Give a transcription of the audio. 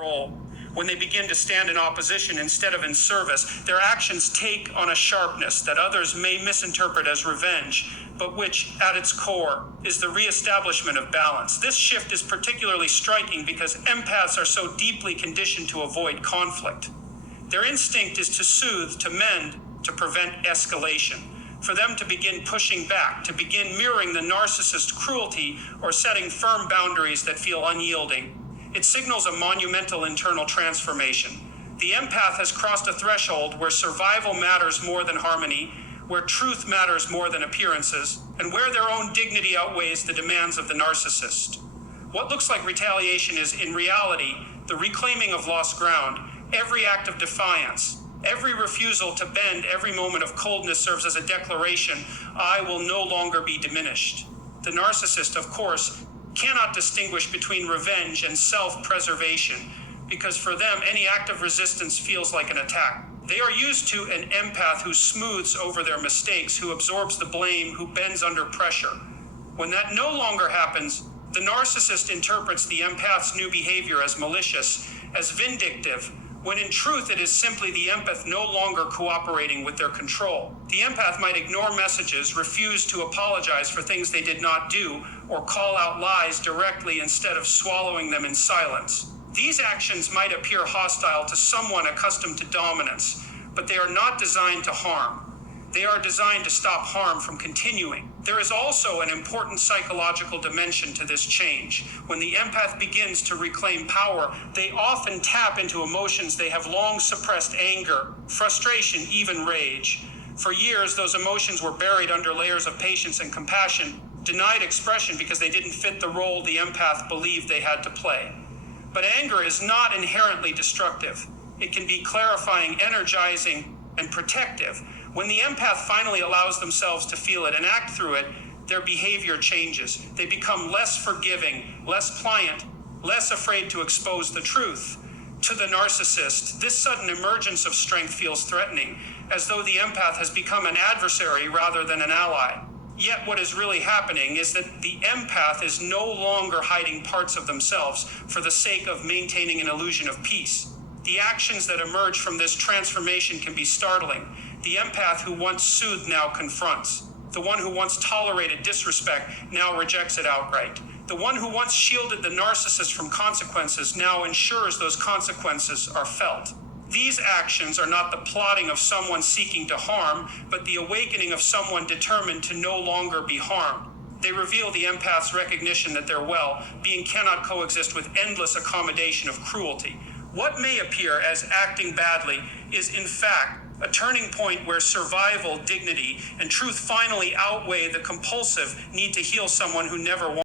role. When they begin to stand in opposition instead of in service, their actions take on a sharpness that others may misinterpret as revenge, but which, at its core, is the reestablishment of balance. This shift is particularly striking because empaths are so deeply conditioned to avoid conflict. Their instinct is to soothe, to mend, to prevent escalation. For them to begin pushing back, to begin mirroring the narcissist's cruelty or setting firm boundaries that feel unyielding. It signals a monumental internal transformation. The empath has crossed a threshold where survival matters more than harmony, where truth matters more than appearances, and where their own dignity outweighs the demands of the narcissist. What looks like retaliation is, in reality, the reclaiming of lost ground. Every act of defiance, every refusal to bend, every moment of coldness serves as a declaration, I will no longer be diminished. The narcissist, of course, cannot distinguish between revenge and self-preservation, because for them, any act of resistance feels like an attack. They are used to an empath who smooths over their mistakes, who absorbs the blame, who bends under pressure. When that no longer happens, the narcissist interprets the empath's new behavior as malicious, as vindictive, when in truth it is simply the empath no longer cooperating with their control. The empath might ignore messages, refuse to apologize for things they did not do, or call out lies directly instead of swallowing them in silence. These actions might appear hostile to someone accustomed to dominance, but they are not designed to harm. They are designed to stop harm from continuing. There is also an important psychological dimension to this change. When the empath begins to reclaim power, they often tap into emotions they have long suppressed: anger, frustration, even rage. For years, those emotions were buried under layers of patience and compassion, denied expression because they didn't fit the role the empath believed they had to play. But anger is not inherently destructive. It can be clarifying, energizing, and protective. When the empath finally allows themselves to feel it and act through it, their behavior changes. They become less forgiving, less pliant, less afraid to expose the truth. To the narcissist, this sudden emergence of strength feels threatening, as though the empath has become an adversary rather than an ally. Yet what is really happening is that the empath is no longer hiding parts of themselves for the sake of maintaining an illusion of peace. The actions that emerge from this transformation can be startling. The empath who once soothed now confronts. The one who once tolerated disrespect now rejects it outright. The one who once shielded the narcissist from consequences now ensures those consequences are felt. These actions are not the plotting of someone seeking to harm, but the awakening of someone determined to no longer be harmed. They reveal the empath's recognition that their well-being cannot coexist with endless accommodation of cruelty. What may appear as acting badly is, in fact, a turning point where survival, dignity, and truth finally outweigh the compulsive need to heal someone who never wanted.